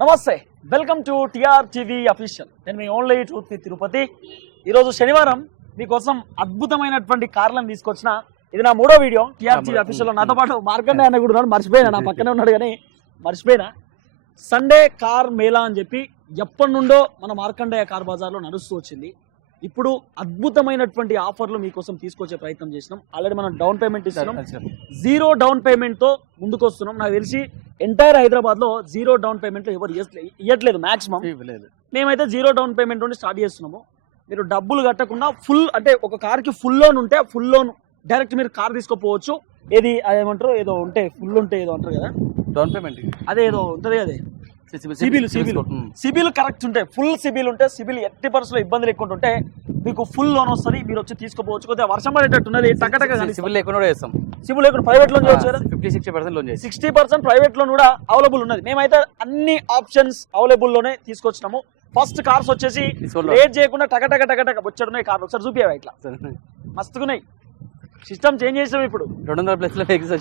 నమస్తే welcome to TR TV official. నేను మీ ఓన్లీ ట్రూత్ తిరుపతి. ఈరోజు శనివారం మీకోసం అద్భుతమైనటువంటి కార్లను తీసుకొచ్చిన ఇది నా మూడో వీడియో. టిఆర్ టీవీ అఫీషియల్ నాతో పాటు మార్కండే అన్న కూడా ఉన్నాడు మర్చిపోయినా నా పక్కనే ఉన్నాడు కానీ మర్చిపోయినా. సండే కార్ మేళా అని చెప్పి ఎప్పటి నుండో మన మార్కండేయ కార్ బజార్లో నడుస్తూ వచ్చింది. ఇప్పుడు అద్భుతమైనటువంటి ఆఫర్లు మీకోసం తీసుకొచ్చే ప్రయత్నం చేసినాం. ఆల్రెడీ మనం డౌన్ పేమెంట్ ఇస్తున్నాం. జీరో డౌన్ పేమెంట్తో ముందుకు వస్తున్నాం నాకు తెలిసి ఎంటైర్ హైదరాబాద్లో జీరో డౌన్ పేమెంట్లో ఎవరు ఇయ్యట్లేదు మాక్సిమం మేమైతే జీరో డౌన్ పేమెంట్ నుండి స్టార్ట్ చేస్తున్నాము. మీరు డబ్బులు కట్టకుండా ఫుల్ అంటే ఒక కార్కి ఫుల్ లోన్ ఉంటే ఫుల్ లోన్ డైరెక్ట్ మీరు కార్ తీసుకోపోవచ్చు. ఏది అదేమంటారు? ఏదో ఉంటే ఫుల్ ఉంటే ఏదో అంటారు కదా? డౌన్ పేమెంట్ అదే ఏదో ఉంటది అదే. సిబిల్ సిబిల్ సిబిల్. కరెక్ట్ ఉంటే ఫుల్ సిబిల్ ఉంటే సిబిల్ ఎట్టి పరిస్థితుల్లో ఇబ్బంది లేకుండా ఉంటే మీకు ఫుల్ లోన్ వస్తుంది మీరు వచ్చి తీసుకోపోవచ్చు. కొద్దిగా వర్షం పడేటట్టు ఉన్నది టకటక సిబిల్ లేకుండా కూడా చేస్తాం. సిబిల్ లేకుండా private loan fifty sixty percent loan sixty percent private loan కూడా అవైలబుల్ ఉన్నది. మేమైతే అన్ని ఆప్షన్స్ అవైలబుల్లోనే తీసుకొచ్చినాము. ఫస్ట్ కార్స్ వచ్చేసి. లేట్ చేయకుండా టక టక టక టక వచ్చాడున్నాయి కార్లు. ఒకసారి చూపియావా ఇట్లా? మస్తుగున్నాయి. సిస్టమ్ చేంజ్ చేసాం ఇప్పుడు. రెండు వందల ప్లస్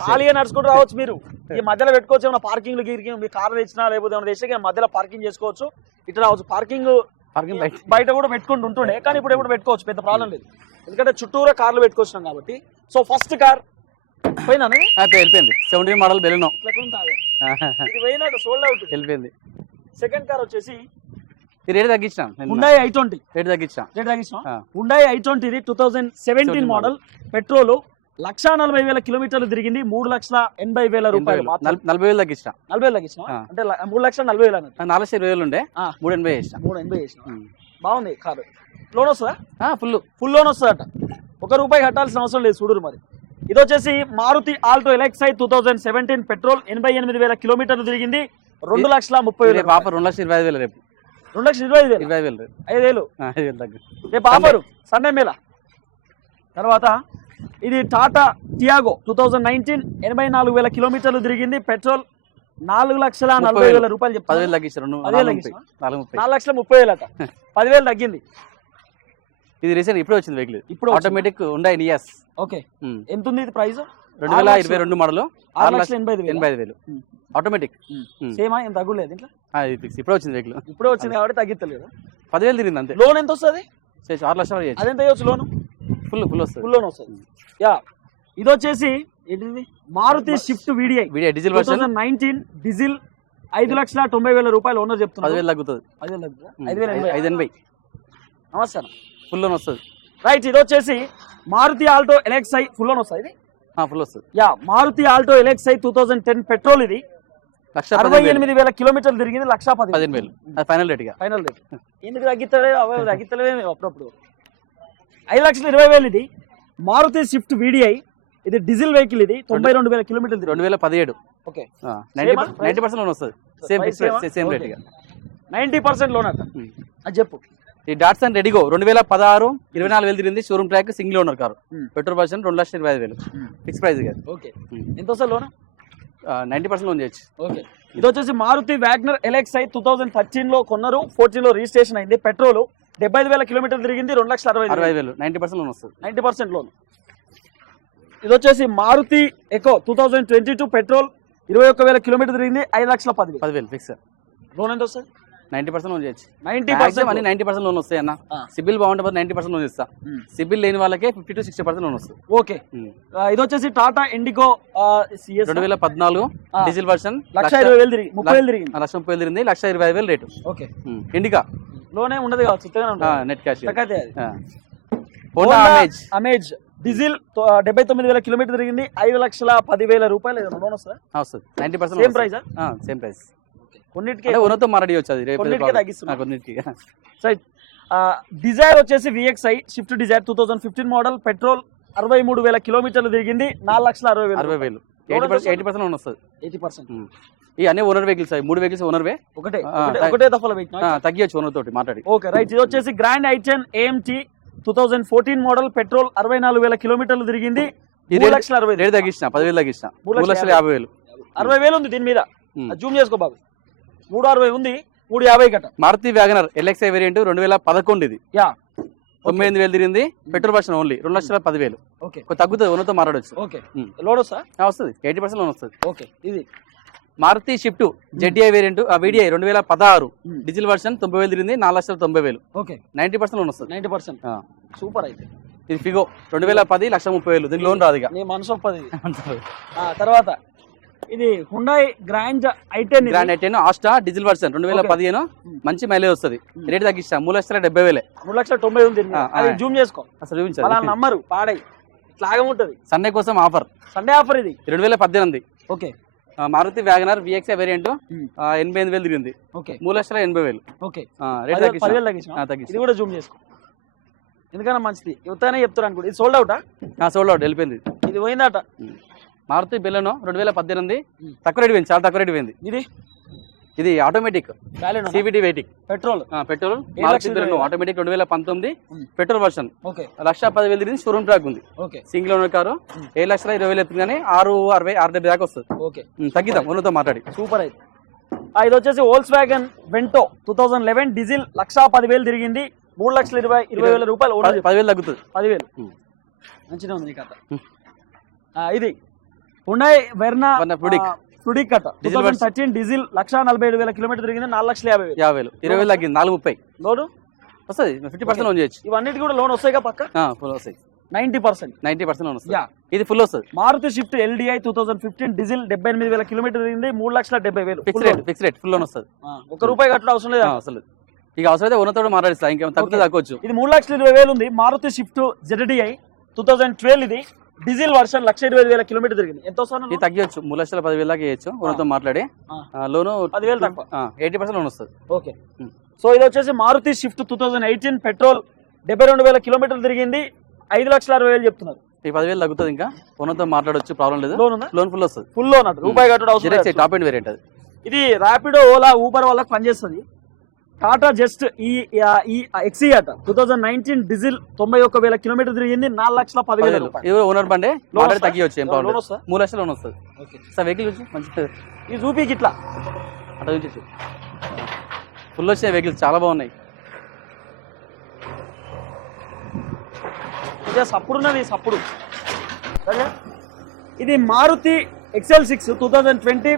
ఖాళీగా నడుచుకుంటూ రావచ్చు మీరు. ఈ మధ్యలో పెట్టుకోవచ్చు ఏమైనా పార్కింగ్ గిరికి మీ కార్ తెచ్చినా లేకపోతే ఏమైనా కానీ మధ్యలో పార్కింగ్ చేసుకోవచ్చు. ఇట్లా రావచ్చు. పార్కింగ్ పార్కింగ్ బయట. కూడా పెట్టుకుంటూ ఉంటుండే కానీ ఇప్పుడు ఎప్పుడు పెట్టుకోవచ్చు పెద్ద ప్రాబ్లం లేదు. ఎందుకంటే చుట్టూరా కార్లు పెట్టుకొచ్చినాం కాబట్టి. సో ఫస్ట్ కార్ పోయినా వెళ్ళిపోయింది. Seventeen model Baleno. ఇది సోల్డ్ అవుట్ వెళ్ళిపోయింది. సెకండ్ కార్ వచ్చేసి రేట్ తగ్గించాం హుండాయి ఐ ట్వంటీ. రేట్ తగ్గించాం రేట్ తగ్గించిన. ఆ. హుండాయి ఐ ట్వంటీ ఇది two thousand seventeen 17 model petrol లక్షా నలభై వేల కిలోమీటర్లు తిరిగింది. మూడు లక్షల ఎనభై వేల రూపాయలు. నలభై వేలు తగ్గించాం నలభై వేలు తగ్గించిన. అంటే మూడు లక్షల నలభై వేలు నాలుగు ఇరవై వేలు ఉండే. మూడు ఎనభై చేసినాం మూడు ఎనభై చేసిన బాగుంది కారు. లోన్ వస్తుందా? ఫుల్. ఫుల్ లోన్ వస్తుందట. ఒక రూపాయి కట్టాల్సిన అవసరం లేదు చూడరు మరి. ఇది వచ్చేసి Maruti Alto LXi two thousand seventeen petrol ఎనభై ఎనిమిది వేల కిలోమీటర్లు తిరిగింది. రెండు లక్షల ముప్పై వేలు. రెండు లక్షల ఇరవై వేలు రేపు. రెండు లక్షల ఇరవై ఐదు వేలు. ఇరవై వేలు. ఐదు వేలు. ఆ, ఐదు వేలు తగ్గి. రేపు ఆఫరు సండే. మేళ. తర్వాత ఇది Tata Tiago two thousand nineteen ఎనభై నాలుగు వేల కిలోమీటర్లు తిరిగింది. పెట్రోల్ నాలుగు లక్షల నలభై వేల. రూపాయలు చెప్తాను పదివేలు తగ్గించారు పదివేలు నాలుగు లక్షల ముప్పై వేలు అట. పదివేలు తగ్గింది. ఇది రీసెంట్ ఇప్పుడే వచ్చింది వెహికల్. ఇప్పుడు? ఆటోమేటిక్ ఉండాయి నియాస్ ఓకే. ఎంత ఉంది ఇది ప్రైస్ రెండు వేల ఇరవై రెండు మోడల్. ఆరు లక్షల ఎనభై ఐదు ఎనభై ఐదు వేలు. ఆటోమేటిక్. సేమా ఏం తగ్గులేదు ఇంట్లో ఫిక్స్ ఇప్పుడే వచ్చింది వెహికల్ ఇప్పుడే వచ్చింది కాబట్టి తగ్గిస్తలేదు. పదివేలు తిరిగింది అంతే. లోన్ ఎంత వస్తుంది? ఆరు లక్షలు అదెంత వేయచ్చు లోన్ ఫుల్ ఫుల్ వస్తుంది. ఫుల్ లోన్ వస్తుంది. యా. ఇది వచ్చేసి ఏంటిది? Maruti Swift VDI video diesel version nineteen diesel ఐదు లక్షల తొంభై వేల రూపాయలు ఓనర్ చెప్తున్నారు. పదివేలు తగ్గుతుంది. ఐదు వేలు తగ్గుతుందా? ఐదు వేల. ఐదు ఎనభై. నమస్కారం. ఫుల్ లోన్ వస్తుంది. రైట్ ఇది వచ్చేసి Maruti Alto LXi full loan వస్తుంది yeah Maruti Alto LXi two thousand ten petrol ఇది. లక్ష అరవై. ఎనిమిది వేల కిలోమీటర్లు తిరిగింది లక్ష పది పదిహేను వేలు. ఫైనల్ రేట్ ఫైనల్ రేట్ ఎందుకు తగ్గితలే అవే తగ్గితలేవే అప్పుడప్పుడు. ఐదు లక్షల ఇరవై వేలు ఇది. మారుతి స్విఫ్ట్ వీడిఐ ఇది డీజిల్ వెహికల్ ఇది. తొంభై రెండు వేల కిలోమీటర్లు రెండు వేల పదిహేడు. ఓకే. నైన్టీ పర్సెంట్ లోన్ వస్తుంది. Same? Same. Rate ninety percent loan అట. అది చెప్పు. ఈ డాట్స్ అండ్ రెడీగో రెండు వేల పదహారు ఇరవై నాలుగు వేలు తిరిగింది showroom track single owner car. Um. Petrol percent రెండు లక్షల ఇరవై ఐదు వేలు. ఫిక్స్ ప్రైస్ ఇక ఓకే. ఎంత వస్తుంది లోన్? నైన్టీ పర్సెంట్ లోన్ చేయొచ్చు. ఓకే. ఇది వచ్చేసి Maruti WagonR LXi two thousand థర్టీన్లో కొన్నారు ఫోర్టీన్లో రిజిస్ట్రేషన్ అయింది. పెట్రోల్ డెబ్బై ఐదు వేల కిలోమీటర్లు తిరిగింది రెండు లక్షల అరవై అరవై వేలు. నైన్టీ పర్సెంట్ లోన్ వస్తుంది. Ninety percent loan. ఇది వచ్చేసి Maruti Eeco two thousand twenty two petrol ఇరవై ఒక్క వేల కిలోమీటర్ తిరిగింది ఐదు లక్షల పది పదివేలు ఫిక్స్. లోన్ ఎంత వస్తుంది? నైన్టీ పర్సెంట్ లోన్ చేయొచ్చు. Ninety percent. అన్ని నైన్టీ పర్సెంట్ లోన్ వస్తాయి అన్న. సిబిల్ బాగుంటే నైన్టీ పర్సెంట్ లోన్ ఇస్తా. సిబిల్ లేని వాళ్ళకే fifty to sixty percent loan వస్తుంది ఓకే. ఇది వచ్చేసి టాటా ఇండిగో రెండు వేల పద్నాలుగు. డీజిల్ వర్షన్ లక్ష ఇరవై వేలు తిరిగి ముప్పై వేలు లక్ష ముప్పై వేలు తిరిగింది లక్ష ఇరవై వేలు రేటు. ఓకే. ఇండికా లోనే ఉండదు కావచ్చు. Net cash. Honda Amaze Amaze diesel డెబ్బై తొమ్మిది వేల కిలోమీటర్ తిరిగింది ఐదు లక్షల పది వేల రూపాయలు లోన్ వస్తుందా? వస్తుంది. Ninety percent same price same price కొన్నిటికి ఉన్నతో కొన్నిటికే. కొన్నిటికి. రైట్ డిజైర్ వచ్చేసి VXi Swift Dzire two thousand fifteen model petrol అరవై మూడు వేల కిలోమీటర్లు తిరిగింది నాలుగు లక్షల అరవై వేలు. అరవై వేలు. Eighty percent eighty percent loan వస్తుంది. Eighty percent. ఈ అన్ని ఓనర్ వెహికల్స్ అవి మూడు వెహికల్స్ ఓనర్వే? ఒకటే ఒకటే- దఫాలో తగ్గియచ్చు ఓనర్ తోటి మాట్లాడి. ఓకే రైట్ ఇది వచ్చేసి Grand i ten AMT two thousand fourteen model petrol అరవై నాలుగు వేల కిలోమీటర్లు తిరిగింది మూడు లక్షల అరవై రేట్ తగ్గించిన పదివేలు తగ్గించిన మూడు లక్షల యాభై వేలు. అరవై వేలు ఉంది దీని మీద. జూమ్ చేసుకో బాబు. మూడు అరవై ఉంది మూడు యాభై కట్ట మారుతి వ్యాగనర్ ఎల్ఎక్స్ఐ వేరియంట్ రెండు వేల పదకొండు ఇది. యా. తొంభై ఎనిమిది వేలు తిరిగింది పెట్రోల్ వర్షన్ ఓన్లీ రెండు లక్షల పదివేలు. ఓకే. తగ్గుతుంది ఓనర్తో మాట్లాడవచ్చు ఓకే. లోడ్ వస్తా? వస్తుంది. ఎయిటీ పర్సెంట్ లోన్ వస్తుంది. ఓకే ఇది. Maruti Swift ZDI variant VDI రెండు వేల పదహారు. డీజిల్ వర్షన్ తొంభై వేలు తిరిగింది నాలుగు లక్షల తొంభై వేలు. ఓకే. నైన్టీ పర్సెంట్ లోన్ వస్తుంది. Ninety percent. సూపర్ అయితే. ఇది ఫిగో రెండు వేల పది లక్ష ముప్పై వేలు. దీని లోన్ రాదు ఇక. మనసు ఆ, తర్వాత? ఇది Hyundai Grand i ten Grand eighteen Asta diesel version రెండు వేల. పదిహేను. Hmm. మంచి మైలేజ్ వస్తుంది. Hmm. రేట్ తగ్గిస్తా మూడు లక్షల డెబ్బై వేలే. మూడు లక్షల తొంభై ఉంది. జూమ్ చేసుకో. అసలు చూపించాలి నమ్మరు పాడై. ఉంటది. సండే కోసం ఆఫర్ సండే ఆఫర్ ఇది. రెండు వేల పద్దెనిమిది okay Maruti WagonR VXi variant Hmm. ఎనభై ఎనిమిది వేలు తిరిగింది. ఓకే మూడు లక్షల ఎనభై వేలు. ఓకే రేట్ తగ్గిస్తా. ఇది కూడా జూమ్ చేసుకో. ఎందుకన్నా మంచిది. యువతనే చెప్తారు అనుకోండి. ఇది సోల్డ్ అవుటా సోల్డ్ అవుట్ వెళ్ళిపోయింది. ఇది పోయిందట. మారుతి బెల్లెనో రెండు వేల పద్దెనిమిది. తక్కువ రేటు పోయింది చాలా తక్కువ రేటు పోయింది. ఇది? ఇది automatic CVT waiting petrol? Petrol. Maruti ఇరవై? ఆటోమేటిక్ రెండు వేల పంతొమ్మిది. Petrol version okay. లక్ష పదివేలు తిరిగింది షోరూమ్ ట్రాక్ ఉంది. ఓకే. Single owner car. ఏడు లక్షల ఇరవై వేలు ఎత్తుంది కానీ ఆరు అరవై ఆరు డెబ్బై దాకా వస్తుంది. తగ్గిద్దాం ఓనర్తో మాట్లాడి. సూపర్ అయితే. ఇది వచ్చేసి Volkswagen Vento two thousand eleven diesel లక్షా పదివేలు తిరిగింది. మూడు లక్షల ఇరవై ఇరవై వేల రూపాయలు పది- పదివేలు తగ్గుతుంది. పదివేలు. మంచిగా ఉంది కథ. ఇది. Hyundai Verna Verna fluidic. Fluidic కథ టూ డీజిల్. థర్టీన్ డీజిల్ లక్షా నలభై ఏడు వేల కిలోమీటర్ తిరిగింది నాలుగు లక్షల యాభై యాభై వేలు ఇరవై వేలు తగ్గింది నాలుగు ముప్పై. లోను? వస్తుంది ఫిఫ్టీ పర్సెంట్ లోన్ చేయొచ్చు. ఇవన్నిటి కూడా లోన్ వస్తాయి పక్క? ఫుల్ వస్తాయి. Ninety percent. Ninety percent loan వస్తుంది. ఇది ఫుల్ వస్తుంది. Maruti Swift LDI two thousand fifteen diesel డెబ్బై ఎనిమిది వేల కిలోమీటర్ తిరిగింది మూడు లక్షల డెబ్బై వేలు. Fix rate. Fix rate full loan వస్తుంది. ఒక రూపాయి కట్టడం అవసరం లేదు? అసలు. ఇక అవసరం అయితే ఉన్నతో మాట్లాడిస్తా ఇంకేం తగ్గితే Okay. తగ్గవచ్చు ఇది మూడు లక్షల ఇరవై వేలు ఉంది Maruti Swift ZDI two thousand twelve ఇది. డీజిల్ వర్షన్ లక్ష ఇరవై వేల కిలోమీటర్ తిరిగింది. ఎంత వస్తుంది తగ్గవచ్చు. మూడు లక్షల పదివేల దాకా వేయచ్చు. ఉన్నతో మాట్లాడి. లోను పదివేలు తక్కువ. ఎయిటీ పర్సెంట్ లోన్ వస్తుంది. ఓకే. సో ఇది వచ్చేసి Maruti Swift two thousand eighteen petrol డెబ్బై రెండు వేల కిలోమీటర్లు తిరిగింది. ఐదు లక్షల అరవై వేలు చెప్తున్నారు. ఈ పదివేలు తగ్గుతుంది ఇంకా. ఉన్నతో మాట్లాడొచ్చు ప్రాబ్లం లేదు. లోన్ లోన్ ఫుల్ వస్తుంది. ఫుల్ లోన్ రూపాయి కట్టడం. టాప్ ఎండ్ వేరియంట్ అది. ఇది ర్యాపిడో ఓలా ఊబర్ వాళ్ళకి పనిచేస్తుంది. టాటా జస్ట్ ఈ ఈ ఎక్సీ అట. టూ థౌసండ్ నైన్టీన్ డీజిల్ తొంభై ఒక్క వేల కిలోమీటర్ తిరిగింది నాలుగు లక్షల పదివేల రూపాయలు. ఓనర్ బండే? తగ్గివచ్చు ఏం లోన్? మూడు లక్షల లోన్ వస్తుంది. సార్ వెహికల్ వచ్చి మంచి ఈ చూపికి ఇట్లా అట్లా చూసి ఫుల్ వచ్చిన వెహికల్స్ చాలా బాగున్నాయి. ఇదే సప్పుడు ఉన్నది సప్పుడు. సరే? ఇది Maruti XL six two thousand twenty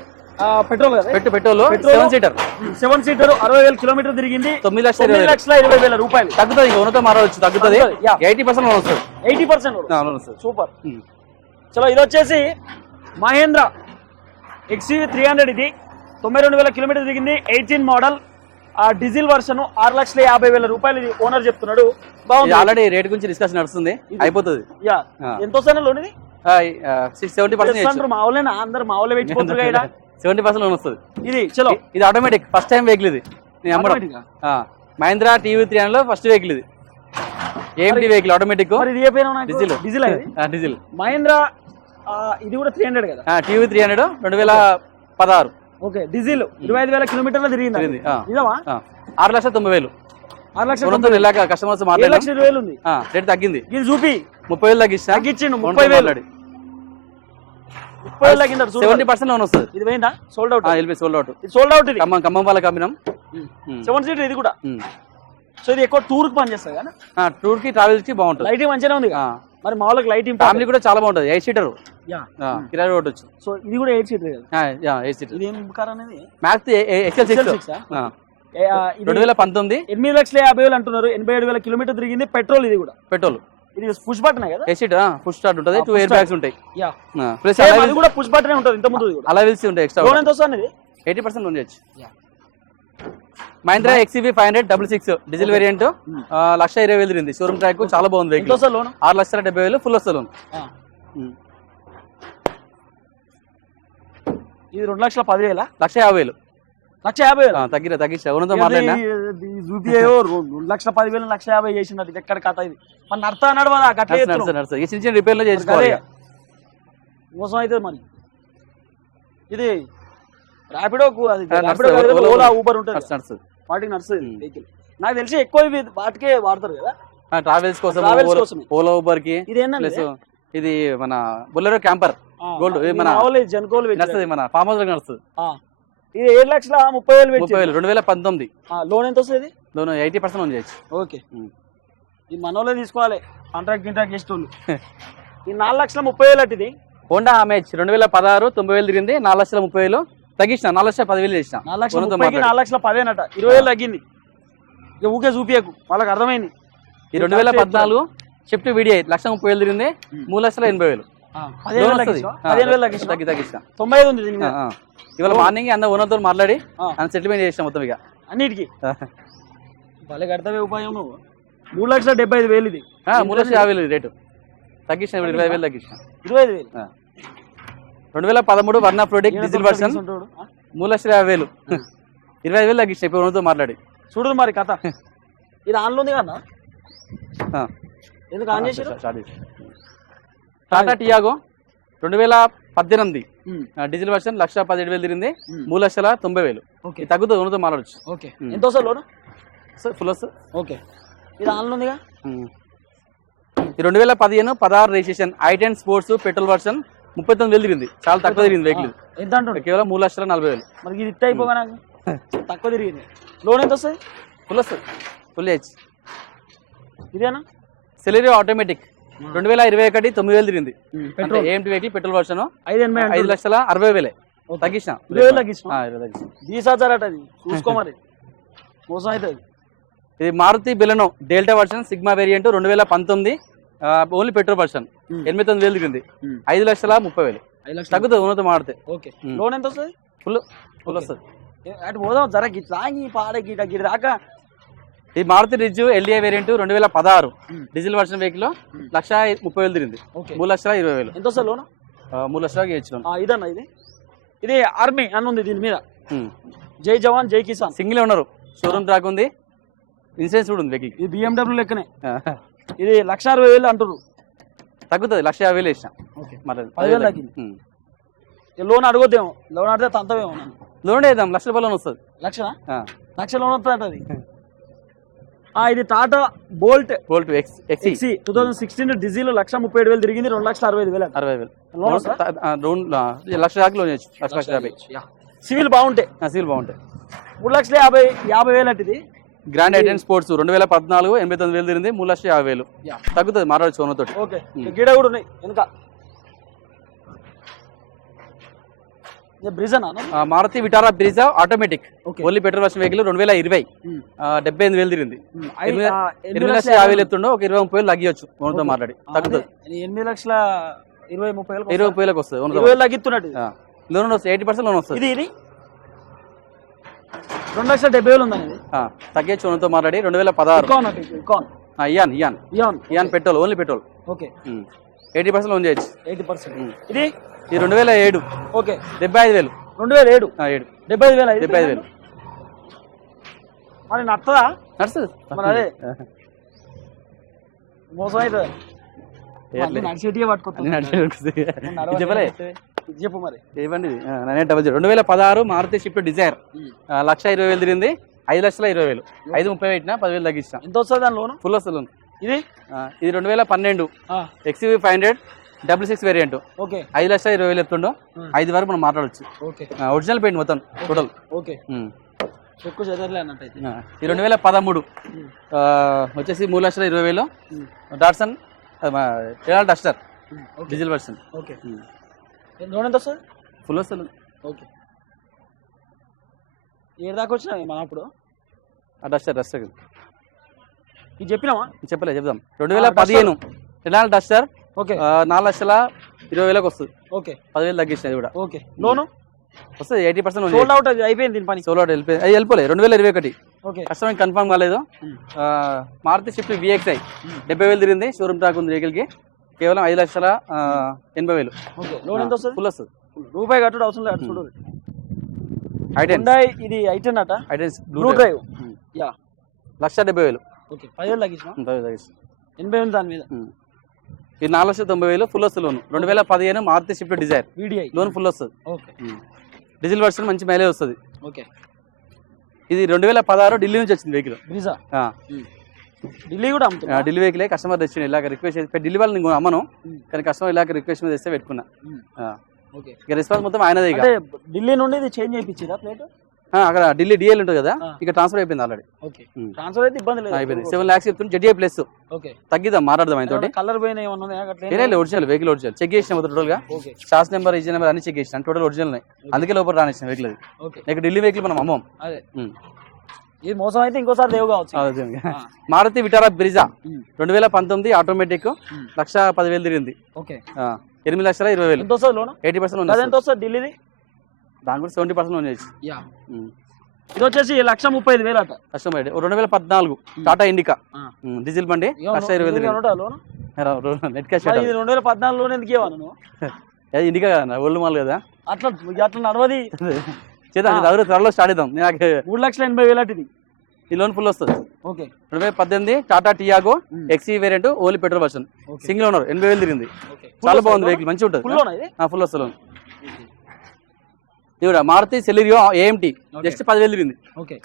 petrol పెట్టు petrol. Seven seater. Seven seater అరవై వేల కిలోమీటర్ తిరిగింది. తొమ్మిది లక్షల ఇరవై తొమ్మిది. లక్షల ఇరవై వేల రూపాయలు. తగ్గుతుంది ఇంకా ఉన్నతో మాట్లాడవచ్చు తగ్గుతుంది. ఎయిటీ పర్సెంట్ లోన్ వస్తుంది. Eighty percent loan. వస్తుంది. సూపర్. చలో ఇది వచ్చేసి మహేంద్ర ఎక్స్యూవి త్రీ హండ్రెడ్ ఇది. తొంభై రెండు వేల కిలోమీటర్ తిరిగింది. Eighteen model. ఆ డీజిల్ వర్షన్ ఆరు లక్షల యాభై వేల రూపాయలు ఇది ఓనర్ చెప్తున్నాడు. బాగుంది. ఆల్రెడీ రేట్ గురించి డిస్కషన్ నడుస్తుంది. అయిపోతుంది. యా. ఎంత వస్తాను లోన్ ఇది? సిక్స్ సెవెంటీ పర్సెంట్ మా వాళ్ళేనా? అందరు మా వాళ్ళే పెంచిపోతున్నారు ఈడ. సెవెంటీ పర్సెంట్ లోన్ వస్తుంది. ఇది చలో. ఇది ఆటోమేటిక్ ఫస్ట్ టైం వెహికల్ ఇది. నేను అమ్మడం మహీంద్రా టీవీ త్రీ లో ఫస్ట్ వెహికల్ ఇది. ఏమిటి vehicle automatic diesel diesel diesel Mahindra ఇది కూడా త్రీ హండ్రెడ్ కదా? టీవీ త్రీ హండ్రెడ్ రెండు వేల పదహారు. ఓకే డీజిల్ ఇరవై ఐదు వేల కిలోమీటర్లు తిరిగింది? ఆరు లక్షల తొంభై వేలు. ఆరు లక్షల వెళ్ళాక కస్టమర్స్ ఏడు మాట్లాడాం లక్షల ఇరవై వేలు ఉంది. రేట్ తగ్గింది. ఇది చూపి. ముప్పై వేలు తగ్గించిండు ముప్పై వేలు. ముప్పై వేలు తగ్గింది సెవెంటీ పర్సెంట్ లోన్ వస్తుంది. ఇది సోల్డ్ అవుట్ వెళ్ళి సోల్డ్ అవుట్ ఇది సోల్డ్ అవుట్ ఇది. ఖమ్మం ఖమ్మం వాళ్ళకి అమ్మినాం. సెవెన్ సీటర్ ఇది కూడా. సో ఇది ఎక్కువ టూర్కి పనిచేస్తుంది కదా? ఆ, టూర్కి ట్రావెల్స్కి బాగుంటుంది. లైటింగ్ ఉంది. మరి లైటింగ్ ఫ్యామిలీ కూడా చాలా బాగుంటుంది. ఎయిట్ సీటర్ సో ఇది కూడా ఎయిట్ సీటర్ కదా? ఎయిట్ సీటర్ ఇది ఏం కార్ అనేది? Max XL Excel six six ఆ? ఏ, ఆ, ఇది రెండు వేల పంతొమ్మిది. ఎనిమిది లక్షల యాభై వేలు అంటున్నారు. ఎనభై ఏడు వేల కిలోమీటర్ తిరిగింది పెట్రోల్ ఇది కూడా. పెట్రోల్. ఇది పుష్ బటన్ కదా? ఫుల్ స్టార్ట్ ఉంటుంది. Two air. బ్యాగ్స్ ఉంటాయి. యా ప్లస్ సేమ్ అది కూడా పుష్ బటన్ ఉంటుంది ఇంత ముందు కూడా. అలా వెల్సి ఉంటాయి ఎక్స్ట్రా లోన్ ఎంత వస్తుంది ఇది ఎయిటీ పర్సెంట్ లోన్ చేయొచ్చు Yeah. Mahindra XUV five hundred double six diesel variant. Lakh ఇరవై వేలు తిరిగింది. షోరూమ్ ట్రాక్ చాలా బాగుంది వెహికల్ లోన్? ఆరు లక్షల డెబ్బై వేలు ఫుల్ వస్తుంది లోన్. ఇది రెండు లక్షల పదివేల? లక్ష యాభై వేలు. లక్ష యాభై వేల. తగ్గిరా తగ్గించా ఉన్నతో మాట్లాడినా? చూపియో రెండు లక్షల పదివేలు లక్ష యాభై చేసినట్టు ఇది ఎక్కడ కథ ఇది? మన నడతా నడవదా గట్లే. ఈ చిన్న చిన్న రిపేర్లు చేసుకోవాలి. మోసం అవుతుంది మరి. ఇది ర్యాపిడో అది ర్యాపిడో ఓలా ఊబర్ ఉంటుంది. నడుస్తుంది, వాటికి నడుస్తుంది. వెహికల్ నాకు తెలిసి ఎక్కువ వాటికే వాడతారు కదా? ట్రావెల్స్ కోసం ఓలా- ఊబర్కి ఇది ఏంటంటే ఇది మన బుల్లెరో క్యాంపర్ ఇది మన- జనకోలు నడుస్తుంది మన ఫామ్ హౌస్ నడుస్తుంది. ఇది ఏడు లక్షల ముప్పై వేలు ముప్పై వేలు రెండు వేల పంతొమ్మిది. లోన్ ఎంత వస్తుంది లోన్ ఎయిటీ పర్సెంట్ లోన్ చేయొచ్చు. ఓకే. ఇది మనోళ్ళే తీసుకోవాలి. కాంట్రాక్ట్ గింట్రాక్ట్ చేసేటోళ్ళు. ఈ నాలుగు లక్షల ముప్పై వేలు అటు ఇది హోండా అమేజ్ రెండు వేల పదహారు తొంభై వేలు తిరిగింది నాలుగు లక్షల ముప్పై వేలు తగ్గించిన నాలుగు లక్షల పదివేలు చేసిన. నాలుగు లక్షల ముప్పైకి. నాలుగు లక్షల పదేనట ఇరవై వేలు తగ్గింది. ఇక ఊకే చూపియకు. వాళ్ళకి అర్థమైంది. ఈ రెండు వేల పద్నాలుగు షిఫ్ట్ వీడియో లక్ష ముప్పై వేలు తిరిగింది. మూడు లక్షల ఎనభై వేలు. తగ్గి తొంభై ఐదు ఉంది. ఇవాళ మార్నింగ్ అన్న ఓనర్తో మాట్లాడి సెటిల్మెంట్ చేసిన మొత్తం ఇక. అన్నిటికి. భలే కడతావే ఉపాయం నువ్వు. మూడు లక్షల డెబ్బై ఐదు వేలు ఇది. మూడు లక్షల యాభై వేలు రేటు. తగ్గించిన ఇరవై ఐదు వేలు తగ్గించిన ఇరవై ఐదు వేలు. రెండు వేల పదమూడు వర్ణ ప్రోడక్ట్ డీజిల్ వర్షన్? మూడు లక్షల యాభై వేలు. ఇరవై ఐదు వేలు తగ్గించిన ఇప్పుడు ఓనర్తో మాట్లాడి. చూడు మరి కథ. ఇది ఆన్లో ఉంది కదా. ఎందుకు ఆన్ చేసి. టాటా టియాగో రెండు వేల పద్దెనిమిది డీజిల్ వర్షన్ లక్ష పదిహేడు వేలు తిరిగింది. మూడు లక్షల తొంభై వేలు. తగ్గుతుంది ఓనర్తో మాట్లాడచ్చు ఓకే. ఎంత వస్తుంది లోన్? సార్ ఫుల్ వస్తుంది. ఓకే. ఇది ఆన్లో ఉందిగా? రెండు వేల పదిహేను పదహారు registration i ten sports petrol version ముప్పై తొమ్మిది వేలు తిరిగింది. చాలా తక్కువ తిరిగింది వెహికల్ ఎంత కేవలం మూడు లక్షల నలభై వేలు. మరి ఇది ఇట్ట అయిపోగా తక్కువ తిరిగింది. లోన్ ఎంత వస్తుంది? ఫుల్ వస్తుంది. ఫుల్ ఏజ్ ఇదేనా? సెలరీ ఆటోమేటిక్ రెండు వేల ఇరవై ఒకటి తొమ్మిది వేలు తిరిగింది. ఏఎంటీ వెహికల్ పెట్రోల్ వర్షన్ ఐదు. లక్షల అరవై వేలే. తగ్గించిన. చూసుకో మరి. మోసం అవుతుంది. ఇది Maruti Baleno Delta version Sigma variant రెండు వేల పంతొమ్మిది ఓన్లీ పెట్రోల్ వర్షన్. ఎనిమిది తొమ్మిది వేలు తిరిగింది. ఐదు లక్షల ముప్పై వేలు. తగ్గుతుంది ఉన్నత మాడితే ఓకే. ఉమ్. లోన్ ఎంత వస్తుంది ఫుల్ ఫుల్. వస్తుంది. అటు పోదాం జర గిట్లా పాడ గిట గిట దాకా ఈ మారుతి రిజ్జు ఎల్డిఐ వేరియంట్ రెండు వేల పదహారు. Diesel version vehicle. లక్ష ముప్పై వేలు తిరిగింది. మూడు లక్షల ఇరవై వేలు. ఎంత వస్తుంది లోన్? మూడు లక్షలకి ఇచ్చినాం ఇదన్న ఇది? ఇది ఆర్మీ అని ఉంది దీని మీద. జై జవాన్ జై కిసాన్. సింగిల్ ఉన్నారు షోరూమ్ ట్రాక్ ఉంది. ఇన్సూరెన్స్ కూడా ఉంది వెహికల్ ఇది బిఎండబ్ల్యూ లెక్కనే. ఇది లక్ష అరవై వేలు అంటారు తగ్గుతుంది లక్ష యాభై వేలు ఇచ్చిన పదివేలు తగ్గింది. లోన్ అడగొద్దేమో. లోన్ అడిగితే తంతవేమో నన్ను. లోన్ వేద్దాం లక్ష రూపాయలు వస్తుంది. లక్ష. లక్ష లోన్ వస్తుంది అది. ఆ, ఇది Tata Bolt Bolt X two thousand sixteen diesel lakh ముప్పై ఏడు వేలు తిరిగింది రెండు లక్షల అరవై ఐదు వేలు అరవై వేలు. లక్ష లోన్ చేయొచ్చు. లక్ష లక్ష యాభై. సివిల్ బాగుంటాయి సివిల్ బాగుంటాయి. మూడు లక్షల యాభై యాభై వేలు అంటే గ్రాండ్ ఐటెన్ స్పోర్ట్స్ రెండు వేల పద్నాలుగు ఎనభై తొమ్మిది వేలు తిరిగింది మూడు లక్షల యాభై వేలు. తగ్గుతుంది మాట్లాడచ్చు ఓకే. గిడ కూడా ఉన్నాయి వెనుక ఇది బ్రిజనా ఆ, Maruti Vitara Brezza automatic. Only petrol version vehicle రెండు వేల ఇరవై. డెబ్బై ఎనిమిది వేలు తిరిగింది. ఎనిమిది- లక్షల యాభై వేలు ఎత్తుండో ఒక ఇరవై ముప్పై వేలు తగ్గియొచ్చు ఓనర్తో. మాట్లాడి. తగ్గుతుంది. ఎనిమిది లక్షల ఇరవై ముప్పై ఇరవై? ముప్పై వేలకు వస్తుంది ఇరవై వేలు తగ్గిస్తున్నట్టు. లోన్ వస్తుంది ఎయిటీ పర్సెంట్ లోన్ వస్తుంది. ఇది రెండు లక్షల డెబ్బై వేలు ఉందండి తగ్గచ్చు ఓనర్తో మాట్లాడి రెండు వేల పదహారు. Eon Eon. Eon. Eon petrol only petrol. Okay. Eighty percent loan చేయొచ్చు. Eighty percent. ఇది? ఈ రెండు వేల ఏడు. ఓకే. డెబ్బై ఐదు వేలు. రెండు వేల ఏడు ఏడు. డెబ్బై ఐదు వేలు? డెబ్బై ఐదు వేలు మరి నచ్చదా? నడుస్తుంది మరి అదే. మోసం అవుతుంది రెండు వేల పదహారు మారుతి షిఫ్ట్ డిజైర్. లక్ష ఇరవై వేలు తిరిగింది. ఐదు లక్షల ఇరవై వేలు. ఐదు ముప్పై పెట్టినా పదివేలు తగ్గించిన. ఎంత వస్తుంది దాని లోను? ఫుల్ వస్తుంది. ఇది? ఇది రెండు వేల పన్నెండు XUV five hundred. Double six variant okay ఐదు లక్షల ఇరవై వేలు ఎత్తుండో ఉమ్. ఐదు వరకు మనం మాట్లాడచ్చు. ఓకే ఒరిజినల్ పెయింట్ మొత్తం టోటల్ ఓకే చదవలే అన్నట్టయితే ఈ రెండు వేల పదమూడు. ఆ, వచ్చేసి మూడు లక్షల ఇరవై వేలు. Datsun Duster okay diesel version okay full వస్తుంది? ఓకే ఏడు దాకా వచ్చినాయి మన అప్పుడు డస్టర్ డస్టర్ ఇది చెప్పినావా చెప్పలే చెప్దాం. రెండు వేల. పదిహేను. టెరాల్ డస్టర్ ఓకే. నాలుగు లక్షల ఇరవై వేలకు వస్తుంది. ఓకే. పదివేలు తగ్గించినది కూడా. ఓకే. లోను? వస్తుంది ఎయిటీ పర్సెంట్ సోల్డ్ అవుట్ అయిపోయింది దీని పని. సోలో వెళ్ళిపోయి అది వెళ్ళిపోలేదు రెండు వేల ఇరవై ఒకటి. ఓకే. కస్టమర్ కన్ఫర్మ్ కాలేదు. Maruti Swift VXI um. డెబ్బై వేలు తిరిగింది షోరూమ్ ట్రాక్ ఉంది వెహికల్కి కేవలం ఐదు లక్షల ఎనభై వేలు. ఓకే. లోన్ ఎంత వస్తుంది? ఫుల్ వస్తుంది. రూపాయి కట్టుడు అవసరం లేదు ఐటెన్ ఇది ఐటెన్ అట? I tens blue drive. Yeah. Lakh డెబ్బై వేలు. ఓకే. పదివేలు తగ్గించిన? పదివేలు తగ్గించి. ఎనభై ఉంది దాని మీద. ఇది నాలుగు లక్షల తొంభై వేలు ఫుల్ వస్తుంది లోన్. రెండు వేల పదిహేను Maruti Swift Dzire. Loan full వస్తుంది డీజిల్ వర్షన్ మంచి మైలేజ్ వస్తుంది. ఓకే. ఇది రెండు వేల పదహారు ఢిల్లీ నుంచి వచ్చింది వెహికల్ ఢిల్లీ కూడా అమ్ముతున్నా ఢిల్లీ వెహికలే కస్టమర్ తెచ్చిన ఇలాగ రిక్వెస్ట్ చేసి ఢిల్లీ వాళ్ళు నేను అమ్మను. కానీ కస్టమర్ ఇలాగ రిక్వెస్ట్ మీద తెస్తే పెట్టుకున్నా. ఇక రెస్పాన్స్ మొత్తం ఆయనదే ఢిల్లీ నుండి ఇది చేంజ్ చేయించిరా ప్లేట్ అక్కడ ఢిల్లీ డిఎల్ ఉంటుంది కదా. ఇక ట్రాన్స్ఫర్ అయిపోయింది ఆల్రెడీ. ట్రాన్స్ఫర్ అయితే ఇబ్బంది లేదు. అయిపోయింది. సెవెన్ ల్యాక్స్ చెప్తుంది జెడ్ఏ ప్లస్ తగ్గిద్దాం మాట్లాడదాం ఆయన తోటి కలర్ పోయిన ఒరిజినల్ వెహికల్ ఒరిజినల్ చెక్ చేసిన టోటల్గా. షాస్ నెంబర్ ఇంజిన్ నెంబర్ అన్ని చెక్ చేసిన. టోటల్ ఒరిజినల్ అందుకే లోపల రానిచ్చిన వెహికల్ అది. ఇక ఢిల్లీ వెహికల్ మనం అమ్మం. ఇది మోసం అయితే ఇంకోసారి దేవు కావచ్చు. మారుతి విటారా బ్రిజా రెండు వేల పంతొమ్మిది ఆటోమేటిక్. లక్ష పదివేలు తిరిగింది. ఎనిమిది లక్షల ఇరవై వేలు. ఎయిటీ పర్సెంట్ ఢిల్లీది? దాని కూడా సెవెంటీ పర్సెంట్ లోన్ చేయొచ్చు యా. ఇది వచ్చేసి లక్ష ముప్పై ఐదు వేలు అట. కస్టమర్ రెండు వేల పద్నాలుగు. టాటా ఇండికా. డీజిల్ బండి. లక్ష ఇరవై నెట్ క్యాష్ రెండు వేల పద్నాలుగు లోన్ ఎందుకు ఇండికా కదా ఒళ్ళు మాల్ కదా. అట్లా అట్లా నడవది. చేద్దాం త్వరలో స్టార్ట్ చేద్దాం. నాకు మూడు లక్షల ఎనభై వేలు అటు ఈ లోన్ ఫుల్ వస్తుంది. ఓకే. రెండు వేల పద్దెనిమిది Tata Tiago. XE variant only petrol version single owner ఎనభై వేలు తిరిగింది. చాలా బాగుంది వెహికల్ మంచిగా ఉంటుంది. ఫుల్ వస్తుంది లోన్. ఇది కూడా మారుతి సెలిరియో ఏఎంటీ. జస్ట్ పదివేలు తిరిగింది. ఓకే.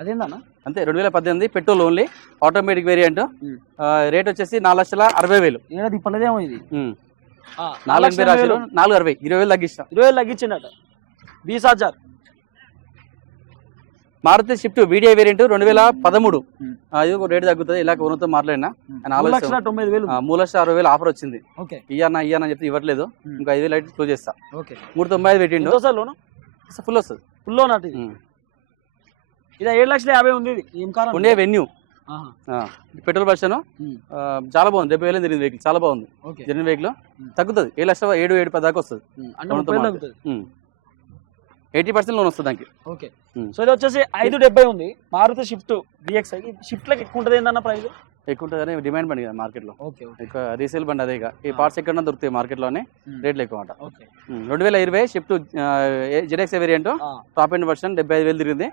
అదేందన్న? అంతే రెండు వేల పద్దెనిమిది petrol only automatic variant. Rate వచ్చేసి నాలుగు లక్షల అరవై వేలు. ఏడాది ఇప్పలేదేమో ఇది? ఉమ్. ఆ, నాలుగు ఎనభై రాశారు. నాలుగు అరవై ఇరవై వేలు తగ్గిస్తాం. ఇరవై వేలు తగ్గించిండట బీస్ హజార్ మారుతి షిఫ్ట్ వీడియో వేరియంట్ రెండు వేల పదమూడు. ఇది ఒక రేట్ తగ్గుతుంది ఇలా కొనతో మాట్లాడినా. మూడు లక్షల అరవై వేలు ఆఫర్ వచ్చింది. ఓకే ఇయ్యన్న ఇయ్యన్న చెప్తే ఇవ్వట్లేదు. ఇంకా ఐదు వేలు అయితే క్లోజ్ చేస్తా. మూడు తొంభై ఐదు పెట్టిండు. ఫుల్ వస్తుంది. ఫుల్ లోన్ అటు ఇది ఏడు లక్షల యాభై ఉంది ఇది. ఏం కారణం ఉండే వెన్యూ. పెట్రోల్ ఉమ్. చాలా బాగుంది. డెబ్బై వేలు తిరిగింది వెహికల్ చాలా బాగుంది. Journey vehicle. తగ్గుతుంది. ఏ లక్ష ఏడు ఏడు పది దాకా వస్తుంది. ఎయిటీ పర్సెంట్ లోన్ వస్తుంది దానికి. ఓకే. సో ఇది వచ్చేసి ఐదు డెబ్బై ఉంది. మారుతి షిఫ్ట్ బిఎక్స్ షిఫ్ట్ లకి ఎక్కువ ఉంటుంది ఏందన్న ప్రైస్ ఎక్కువ ఉంటుంది కానీ డిమాండ్ బండి కదా మార్కెట్లో. ఎక్కువ రీసేల్ బండి అదే ఇక. ఈ. పార్ట్స్ ఎక్కడన్నా దొరుకుతాయి మార్కెట్లోనే. రేట్లు ఎక్కువ అంట రెండు వేల ఇరవై Swift ZXI variant. Top end version డెబ్బై ఐదు వేలు తిరిగింది.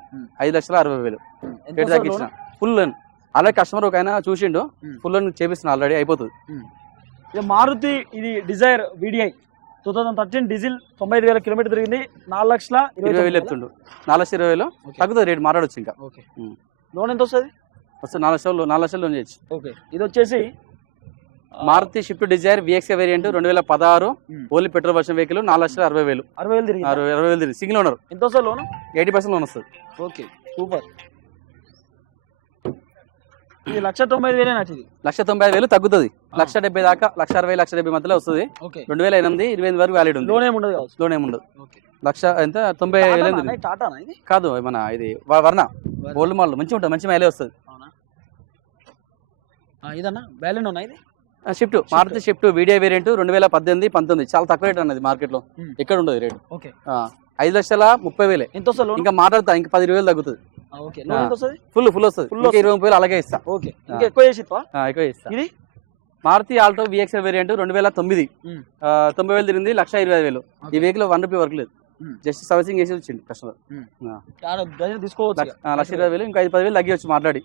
ఐదు లక్షల అరవై వేలు. రేట్ తగ్గించిన? Full loan? అలాగే కస్టమర్ ఒక ఆయన చూసిండు. ఫుల్ లోన్ చేపిస్తున్నా ఆల్రెడీ అయిపోతుంది. ఇది మారుతి ఇది Dzire VDI two thousand thirteen diesel తొంభై ఐదు వేల కిలోమీటర్ తిరిగింది. నాలుగు లక్షల ఇరవై వేలు చెప్తుండు నాలుగు లక్షల ఇరవై వేలు. తగ్గుతుంది రేట్ మాట్లాడొచ్చు ఇంకా. లోన్ ఎంత వస్తుంది? వస్తే నాలుగు లక్షలు నాలుగు లక్షలు లోన్ చేయొచ్చు. ఓకే. ఇది వచ్చేసి Maruti Swift Dzire VX variant రెండు వేల పదహారు. ఓన్లీ పెట్రోల్ వర్షన్ వెహికల్ నాలుగు లక్షల అరవై వేలు. అరవై వేలు తిరిగింది? అరవై ఇరవై వేలు తిరిగి సింగిల్ ఓనర్ ఎంత వస్తుంది లోన్? ఎయిటీ పర్సెంట్ లోన్ వస్తుంది. Okay super. ఇది లక్ష తొంభై వేలే నచ్చింది లక్ష తొంభై ఐదు వేలు తగ్గుతుంది. లక్ష డెబ్బై దాకా లక్ష అరవై లక్ష డెబ్బై మధ్యలో వస్తుంది. ఓకే. రెండు వేల ఎనిమిది ఇరవై ఎనిమిది వరకు వ్యాలిడ్ ఉంది. లోన్ ఏమి ఉండదు కావచ్చు. లోన్ ఏముండదు ఓకే. లక్ష ఎంత? తొంభై వేలు కాదు మన ఇది వర్ణ. ఓల్డ్ మోడల్ మంచిగా ఉంటుంది మంచి మైలేజ్ వస్తుంది. ఇదన్నా? బ్యాలెన్ ఉన్నా ఇది? Swift. Maruti Swift. VDI variant రెండు వేల పద్దెనిమిది పంతొమ్మిది. చాలా తక్కువ రేట్ అన్నది మార్కెట్లో. ఉమ్. ఎక్కడ ఉండదు రేట్. ఓకే. ఐదు లక్షల ముప్పై వేలే. ఎంత వస్తుంది ఇంకా మాట్లాడతా. ఇంకా పది వేలు తగ్గుతుంది ఫుల్ ఫుల్ వస్తుంది. ఇంకా ఇరవై ముప్పై వేలు అలాగే ఇస్తా. ఓకే. ఇంకా ఎక్కువ చేసి ఎక్కువ ఇస్తా ఇది? మారుతి ఆల్టో విఎక్స్ వేరియంట్ రెండు వేల తొమ్మిది. తొంభై వేలు తిరిగింది లక్ష ఇరవై వేలు. ఈ. వెహికల్ వన్ రూపీ వర్క్ లేదు. జస్ట్ సర్వీసింగ్ చేసి వచ్చింది కస్టమర్ తీసుకోవచ్చు లక్ష ఇరవై వేలు ఇంకా ఐదు పది వేలు మాట్లాడి.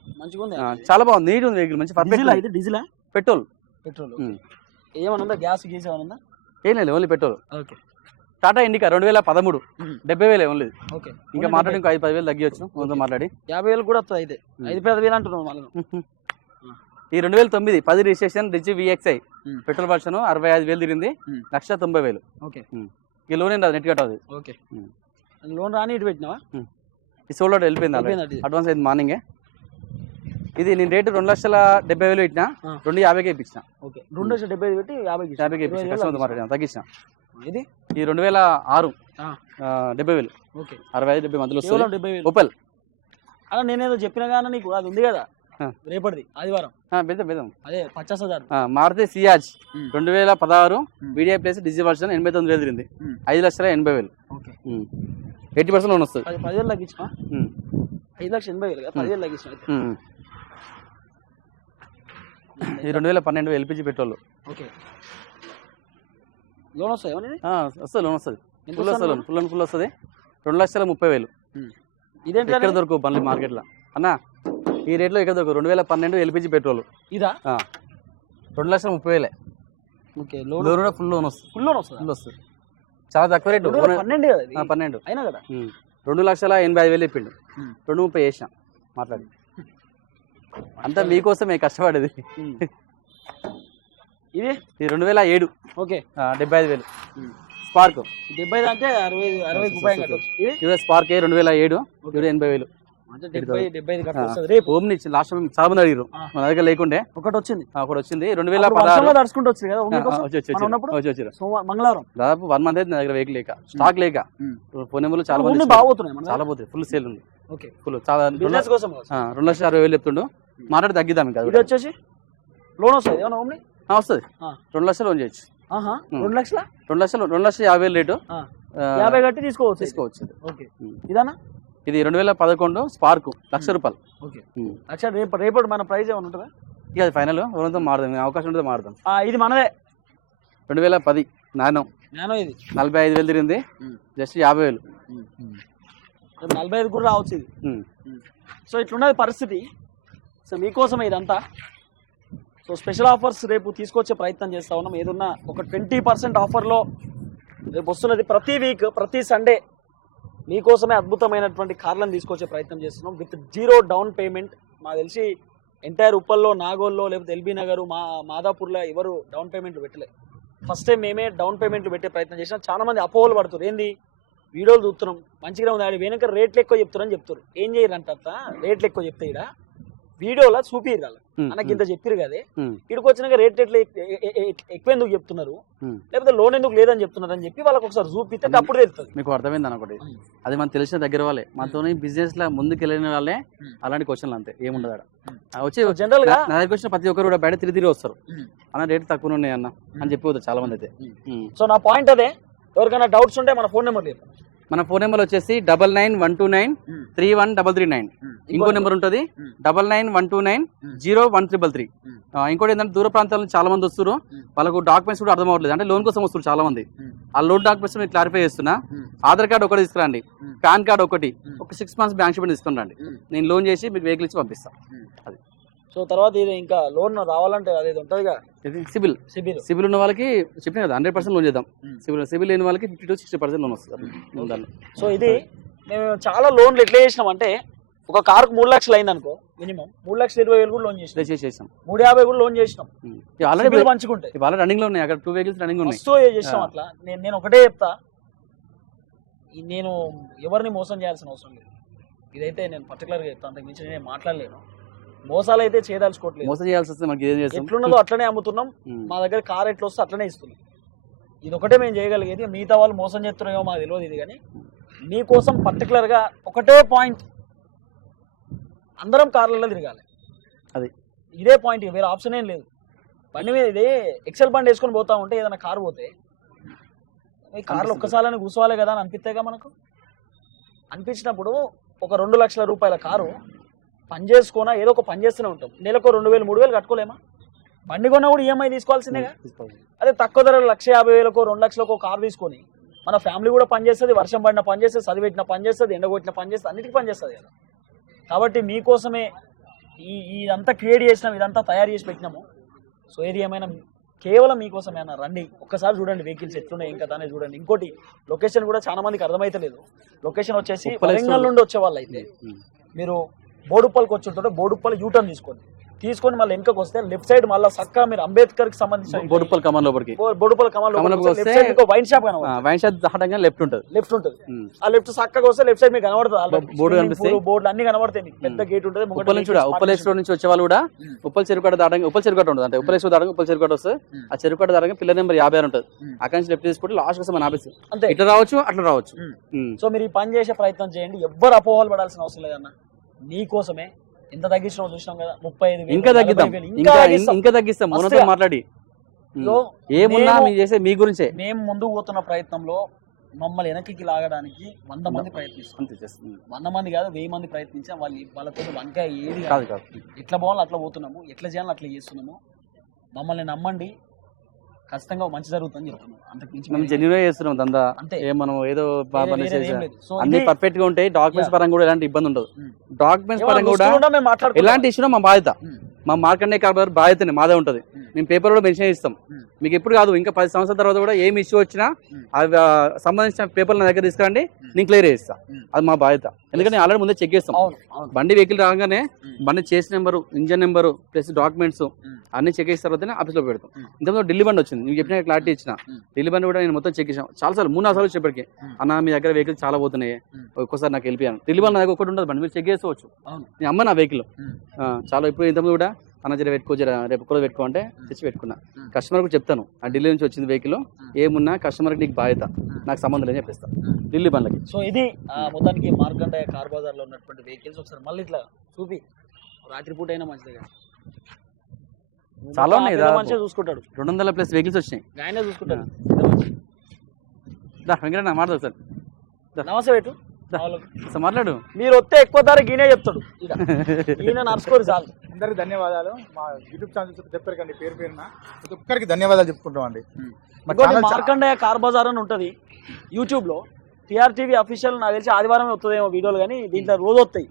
చాలా బాగుంది నీట్ ఉంది వెహికల్ మంచి డీజిల్ పర్ఫెక్ట్ డీజిలా? పెట్రోల్. Petrol um. ఏమైనా ఉందా? గ్యాస్ గీస్ ఏమైనా ఉందా? ఏం లేదు only petrol. Okay. Tata Indica రెండు వేల పదమూడు. డెబ్బై వేలే ఓన్లీ. ఓకే. ఇంకా మాట్లాడి ఇంకా ఐదు పది వేలు తగ్గి వచ్చు కొంత మాట్లాడి. యాభై వేలు కూడా వస్తుంది అయితే. ఐదు పది వేలు అంటున్నావు మళ్ళీ. ఈ రెండు వేల తొమ్మిది పది registration Ritz VXI. Petrol version అరవై ఐదు వేలు తిరిగింది. లక్ష తొంభై వేలు. ఓకే. ఈ లోన్ ఏం రాదు నెట్ కట్ అవుతుంది ఓకే. లోన్ రాని ఇటు పెట్టినావా? ఈ అవుట్ వెళ్ళిపోయింది. అడ్వాన్స్ అయింది మార్నింగే. ఇది నేను రేటు రెండు లక్షల డెబ్బై వేలు పెట్టినా. రెండు యాభైకే ఇప్పించిన. ఓకే. రెండు లక్షల డెబ్బై పెట్టి. యాభైకి ఇరవై ఇప్పించిన కస్టమర్ మాట్లాడినా తగ్గించిన. ఇది ఈ రెండు వేల ఆరు డెబ్బై వేలు. ఓకే. అరవై ఐదు డెబ్బై మధ్యలో వస్తుంది. డెబ్బై వేలు. ఓపెల్ అలా నేనేదో చెప్పినా కానీ నీకు అది ఉంది కదా. రేపటిది ఆదివారం. బెదం బెదం అదే పచాస్ హజార్ మారుతి సియాజ్. రెండు వేల పదహారు. వీడియో ప్లేస్ డిజిటల్ వర్షన్ ఎనభై తొమ్మిది వేలు తిరిగింది. ఐదు లక్షల ఎనభై వేలు. ఓకే. ఎయిటీ పర్సెంట్ లోన్ వస్తుంది. పది పదివేలు తగ్గించిన. ఐదు లక్షల ఎనభై వేలు పదివేలు తగ్గించిన. ఈ రెండు వేల పన్నెండు ఎల్పిజి పెట్రోల్. ఓకే. లోన్ వస్తాయి ఏమని వస్తుంది లోన్ వస్తుంది. ఫుల్ వస్తుంది వస్తుంది? లోన్? ఫుల్ అండ్ ఫుల్ వస్తుంది. రెండు లక్షల ముప్పై వేలు. ఇదేంటి దొరకవు బండ్లు మార్కెట్లో? అన్న ఈ రేట్లో ఎక్కడ దొరకవు రెండు వేల పన్నెండు ఎల్పిజి పెట్రోల్. ఇదా? రెండు లక్షల ముప్పై వేలే. ఓకే లోన్ కూడా ఫుల్ లోన్ వస్తుంది. ఫుల్ లోన్ వస్తుందా? ఫుల్ వస్తుంది. చాలా తక్కువ రేటు. పన్నెండు పన్నెండు. అయినా కదా. రెండు లక్షల ఎనభై ఐదు వేలు చెప్పిండు. రెండు ముప్పై వేసిన మాట్లాడి. అంతా మీకోసమే కష్టపడేది. ఇది? ఇది రెండు వేల ఏడు. ఓకే. డెబ్బై ఐదు వేలు. స్పార్క్. డెబ్బై అంటే అరవై అరవై ఇది? స్పార్క్ రెండు వేల ఏడు. ఎనభై వేలు. లాస్ట్ చాలా మంది అడిగారు. మన దగ్గర లేకుండే. ఒకటి వచ్చింది. ఒకటి వచ్చింది. రెండు వేల తడుచుకుంటూ వచ్చింది కదా మంగళవారం? దాదాపు వన్ మంత్ అయితే నా దగ్గర వెహికల్ లేక. స్టాక్ లేక. ఫోన్ నెంబర్లు చాలా మంది ఓమ్ని ఇచ్చారు. బాగా పోతున్నాయి మన చాలా పోతాయి ఫుల్ సేల్ ఉంది. ఓకే. ఫుల్ చాలా రెండు లక్షల అరవై వేలు చెప్తుండు. మాట్లాడి తగ్గిద్దాం ఇంకా. ఇది వచ్చేసి? లోన్ వస్తుంది వస్తుంది. రెండు లక్షలు లోన్ చేయొచ్చు. రెండు లక్షల? రెండు లక్షలు రెండు లక్షల యాభై వేలు రేటు. యాభై కట్టి తీసుకోవచ్చు. తీసుకోవచ్చు. ఓకే. ఇదానా ఇది రెండు వేల పదకొండు స్పార్క్ లక్ష రూపాయలు. ఓకే. ఉమ్. యాక్చువల్ రేపు రేపటి మన ప్రైస్ ఏమైనా ఉంటుందా? ఇక అది ఫైనల్ ఎవరితో మారుదాం అవకాశం ఉంటే మారుదాం. ఇది మనదే. రెండు వేల పది నానో. నేను ఇది. నలభై ఐదు వేలు తిరిగింది ఉమ్. జస్ట్ యాభై వేలు. నలభై ఐదు కూడా రావచ్చు ఇది. సో ఇట్లున్నది పరిస్థితి. సో మీకోసమే ఇదంతా. సో స్పెషల్ ఆఫర్స్ రేపు తీసుకొచ్చే ప్రయత్నం చేస్తా ఉన్నాం. ఏదన్నా ఒక ట్వంటీ పర్సెంట్ ఆఫర్లో రేపు వస్తున్నది ప్రతి వీక్ ప్రతి సండే. మీకోసమే అద్భుతమైనటువంటి కార్లను తీసుకొచ్చే ప్రయత్నం చేస్తున్నాం. విత్ జీరో డౌన్ పేమెంట్ మాకు తెలిసి ఎంటైర్ ఉప్పల్లో నాగోల్లో లేకపోతే ఎల్బీ నగర్ మా మాదాపూర్లో ఎవరు డౌన్ పేమెంట్ పెట్టలే. ఫస్ట్ టైం మేమే డౌన్ పేమెంట్ పెట్టే ప్రయత్నం చేసినాం. చాలా మంది అపోహలు పడుతున్నారు. ఏంది? వీడియోలు చూస్తున్నాం. మంచిగా ఉంది. ఆడి వెనక రేట్లు ఎక్కువ చెప్తారని చెప్తారు ఏం చేయరంట రేట్లు ఎక్కువ చెప్తే ఇక్కడ వీడియోలో చూపిరు వాళ్ళు ఉమ్. మనకి ఇంత చెప్పిరు కదే. ఇక్కడికి వచ్చినాక రేట్ ఎ- ఎక్కువ ఎందుకు చెప్తున్నారు. లేకపోతే లోన్ ఎందుకు లేదని చెప్తున్నారు అని చెప్పి వాళ్ళకి ఒకసారి చూపిస్తే అప్పుడు తెలుస్తుంది మీకు అర్థమైంది ఒకటి. అది మనకు తెలిసిన దగ్గర వాళ్ళే. మనతో బిజినెస్ లా ముందుకు వెళ్ళిన వాళ్ళే. అలాంటి క్వశ్చన్లు అంతే. ఏముండదు వచ్చి జనరల్గా నా వచ్చిన ప్రతి ఒక్కరు కూడా బయట తిరిగి తిరిగి వస్తారు. అన్న రేటు తక్కువ ఉన్నాయి అన్న అని చెప్పి చాలా మంది అయితే. సో నా పాయింట్ అదే. ఎవరికైనా డౌట్స్ ఉంటే మన ఫోన్ నెంబర్ లేదు మన ఫోన్ నెంబర్ వచ్చేసి double nine one two nine three one double three nine ఇంకో నెంబర్ ఉంటుంది. Double nine one two nine. Zero one triple three. ఇంకోటి ఏంటంటే దూర ప్రాంతాల నుంచి చాలా మంది వస్తారు ఉమ్. వాళ్ళకు డాక్యుమెంట్స్ కూడా అర్థం అవ్వట్లేదు అంటే లోన్ కోసం వస్తారు చాలా మంది. ఆ లోన్ డాక్యుమెంట్స్ నేను క్లారిఫై చేస్తున్నా. ఆధార్ కార్డ్ ఒకటి తీసుకురండి. పాన్ కార్డ్ ఒకటి. ఒక సిక్స్ మంత్స్ బ్యాంక్ స్టేట్మెంట్ తీసుకురండి ఉమ్. నేను లోన్ చేసి మీకు వెహికల్ ఇచ్చి పంపిస్తాను సో తర్వాత ఇది ఇంకా లోన్ రావాలంటే అది ఉంటుందిగా. సిబిల్. సిబిల్. సిబిల్ ఉన్న వాళ్ళకి చెప్పిన కదా హండ్రెడ్ పర్సెంట్ లోన్ చేద్దాం. సిబిల్ సిబిల్ లేని వాళ్ళకి fifty to sixty percent loan వస్తుంది. సో ఇది మేము చాలా లోన్లు ఎట్లా చేసినాం అంటే ఒక కారుకు మూడు లక్షలు అయింది అనుకో మినిమం మూడు లక్షల ఇరవై వేలు కూడా లోన్ చేసినాం. చేసాం మూడు యాభై కూడా లోన్ చేసినాం. ఆల్రెడీ మంచుకుంటే రన్నింగ్లో ఉన్నాయి అక్కడ టూ వెహికల్స్ రన్నింగ్ ఉన్నాయి. మస్తు చేసినాం. అట్లా. నేను నేను ఒకటే చెప్తా. నేను ఎవరిని మోసం చేయాల్సిన అవసరం లేదు. ఇదైతే నేను పర్టికులర్గా చెప్తాను అంతకు మించి నేను మాట్లాడలేను. మోసాలు అయితే చేయదలుచుకోవట్లేదు. మోసం చేయాల్సి వస్తే మనకి ఏం చేస్తాం? ఎట్లున్నదో అట్లనే అమ్ముతున్నాం. మా దగ్గర కార్ ఎట్లా వస్తే అట్లనే ఇస్తున్నాం. ఇది ఒకటే మేము చేయగలిగేది మిగతా వాళ్ళు మోసం చేస్తున్నాయో మాకు తెలియదు ఇది కానీ మీకోసం పర్టికులర్గా ఒకటే పాయింట్ అందరం కార్లలో తిరగాలి. అది. ఇదే పాయింట్ వేరే ఆప్షన్ ఏం లేదు. బండి మీద ఇదే ఎక్సెల్ బండి వేసుకొని పోతా ఉంటే ఏదైనా కారు పోతే కార్లో. ఒక్కసారి కూర్చోవాలి కదా అని అనిపిస్తేగా మనకు? అనిపించినప్పుడు ఒక రెండు లక్షల రూపాయల కారు పని చేసుకోనా ఏదో ఒక పని చేస్తూనే ఉంటాం. నెలకు రెండు వేలు మూడు వేలు కట్టుకోలేమా? బండి కొన్నా కూడా ఈఎంఐ తీసుకోవాల్సిందేగా తీసుకోవాలి. అదే తక్కువ ధర లక్ష యాభై వేలకో రెండు లక్షలకో కారు తీసుకొని మన ఫ్యామిలీ కూడా పనిచేస్తుంది వర్షం పడిన పని చేస్తుంది చదివెట్టిన పని చేస్తుంది ఎండగొట్టిన పని చేస్తుంది అన్నిటికీ పని చేస్తుంది కదా. కాబట్టి మీకోసమే ఈ ఇదంతా క్రియేట్ చేసినాం ఇదంతా తయారు చేసి పెట్టినాము. సో ఏది ఏమైనా కేవలం మీకోసమే అన్న రండి. ఒక్కసారి చూడండి వెహికల్స్ ఎట్లున్నాయి ఇంకా దానే చూడండి. ఇంకోటి లొకేషన్ కూడా చాలా మందికి అర్థమైతలేదు. లొకేషన్ వచ్చేసి వరంగల్. నుండి వచ్చే వాళ్ళు అయితే ఉమ్. మీరు బోడుప్పల్కి వచ్చి బోడుప్పల్ యూటర్న్ తీసుకోండి తీసుకొని మళ్ళీ వెనకకి వస్తే లెఫ్ట్ సైడ్ మళ్ళీ చక్కగా మీరు అంబేద్కర్కి సంబంధించిన బొడుపల్ కమాన్ లోపలికి బోడుపల్ కమాల్ కమాల్లోకి లెఫ్ట్ వస్తే- సైడ్ మీకు వైన్ షాప్ కనబడుతుంది వైన్ షాప్ దాటంగా లెఫ్ట్ ఉంటుంది లెఫ్ట్ ఉంటుంది. ఆ లెఫ్ట్ చక్కగా వస్తే లెఫ్ట్ సైడ్ మీకు కనబడుతుంది. బోర్డు కనిపిస్తాయి. బోర్డులు అన్ని కనబడతాయి మీకు పెద్ద. గేట్ ఉంటుంది ఉప్పల్ నుంచి కూడా ఉప్పల్ నుంచి వచ్చే వాళ్ళు కూడా. ఉప్పల్ చెరుకట్ట దాటంగా ఉప్పల్ చెరుకట్ట ఉంటుంది అంటే ఉప్పల్ ఎక్స్ప్రెస్ దాటంగా ఉప్పల్ చెరుకట్ట వస్తుంది ఉమ్. ఆ చెరుకట్ట దాటంగా పిల్లర్ నెంబర్ యాభై ఆరు ఉంటుంది. అక్కడి నుంచి లెఫ్ట్ తీసుకుంటే లాస్ట్ వస్తే మన ఆఫీస్ అంతే ఇట్లా రావచ్చు అట్లా రావచ్చు. సో మీరు ఈ పని చేసే ప్రయత్నం చేయండి ఎవ్వరు అపోహలు పడాల్సిన అవసరం లేదన్న నీ కోసమే. ఎంత తగ్గించినావు చూసినాం కదా ముప్పై ఐదు ఇంకా తగ్గిద్దాం. ఇంకా. ఇంకా తగ్గిస్తాం. మనతో. మాట్లాడి. ఏమున్నా మీరు చేసే మీ గురించే. మేము ముందుకు పోతున్న ప్రయత్నంలో మమ్మల్ని వెనక్కి లాగడానికి వంద మంది ప్రయత్నిస్తాం. వంద మంది కాదు వెయ్యి మంది ప్రయత్నించా వాళ్ళు వాళ్ళతో వంకాయ ఏది కాదు. ఎట్లా పోవాలో అట్లా పోతున్నాము ఎట్లా చేయాలో అట్లా చేస్తున్నాము. మమ్మల్ని నమ్మండి. ఖచ్చితంగా మంచి మేము వేరే- జెన్యున్ చేస్తున్నాం దందా అంతే మనం ఏదో అన్ని పర్ఫెక్ట్గా ఉంటాయి డాక్యుమెంట్స్. పరంగా కూడా ఎలాంటి ఇబ్బంది ఉండదు. డాక్యుమెంట్స్ ఏమన్నా పరంగా కూడా. ఎలాంటి ఇష్యూనా మా బాధ్యత ఉమ్. మా మార్కండే కాబట్టి బాధ్యతనే మాదే ఉంటుంది. మేము పేపర్ కూడా మెన్షన్ చేస్తాం. మీకు ఎప్పుడు కాదు ఇంకా పది సంవత్సరాల తర్వాత కూడా ఏం ఇష్యూ వచ్చినా. అవి సంబంధించిన పేపర్లు నా దగ్గర తీసుకురండి. నేను క్లియర్ చేస్తా. అది మా బాధ్యత ఎందుకంటే ఆల్రెడీ ముందే చెక్ చేస్తాం బండి వెహికల్ రాగానే. బండి చేసిన number engine number plus documents. అన్ని చెక్ చేసిన తర్వాతనే ఆఫీస్లో పెడతాం. ఇంతకుముందు ఢిల్లీ బండి వచ్చింది మీకు చెప్పిన క్లారిటీ ఇచ్చిన. ఢిల్లీ బండి కూడా నేను మొత్తం చెక్ చేసాను చాలా సార్లు మూడు నాలుగు సార్లు చెప్పటికి Hmm. అన్న మీ దగ్గర వెహికల్ చాలా పోతున్నాయి. ఒక్కోసారి నాకు వెళ్ళిపోయాను ఢిల్లీ బండి నా దగ్గర ఒకటి ఉండదు బండి మీరు చెక్ చేసుకోవచ్చు. నేను అమ్మ నా వెహికల్. చాలా ఇప్పుడు ఇంతకుముందు కూడా అన్న జర పెట్టుకో జర రేపు కూడా పెట్టుకో అంటే తెచ్చి పెట్టుకున్నా. కస్టమర్ కూడా చెప్తాను ఆ ఢిల్లీ నుంచి వచ్చింది వెహికల్ ఏమున్నా కస్టమర్కి నీకు బాధ్యత నాకు సంబంధం లేని చెప్పిస్తాను Hmm. ఢిల్లీ బండ్లకి. సో ఇది మొత్తానికి మార్కండేయ కార్ బజార్లో ఉన్నటువంటి వెహికల్స్ ఒకసారి మళ్ళీ ఇట్లా చూపి. రాత్రిపూట అయినా మంచిదే. చాలా ఉన్నాయి. మంచిగా చూసుకుంటాడు. రెండు వందల ప్లస్ వెహికల్స్ వచ్చినాయి. ఆయనే చూసుకుంటాడు. దా వెంకట మాట్లాడు సార్ నమస్తే పెట్టు. మాట్లాడు. మీరు వస్తే ఎక్కువ ధర ఈయనే చెప్తాడు. ఈయన నడుచుకోరు చాలు. అందరికి ధన్యవాదాలు. మా యూట్యూబ్ ఛానల్ చెప్పారు పేరు పేరున ప్రతి ఒక్కరికి ధన్యవాదాలు చెప్పుకుంటాం అండి. మా ఇంకోటి ఛానల్ చా- మార్కండేయ కార్ బజార్ అని ఉంటుంది. యూట్యూబ్లో టీఆర్టీవీ అఫీషియల్ నాకు తెలిసి ఆదివారం వస్తుందేమో వీడియోలు కానీ దీంట్లో రోజు వస్తాయి.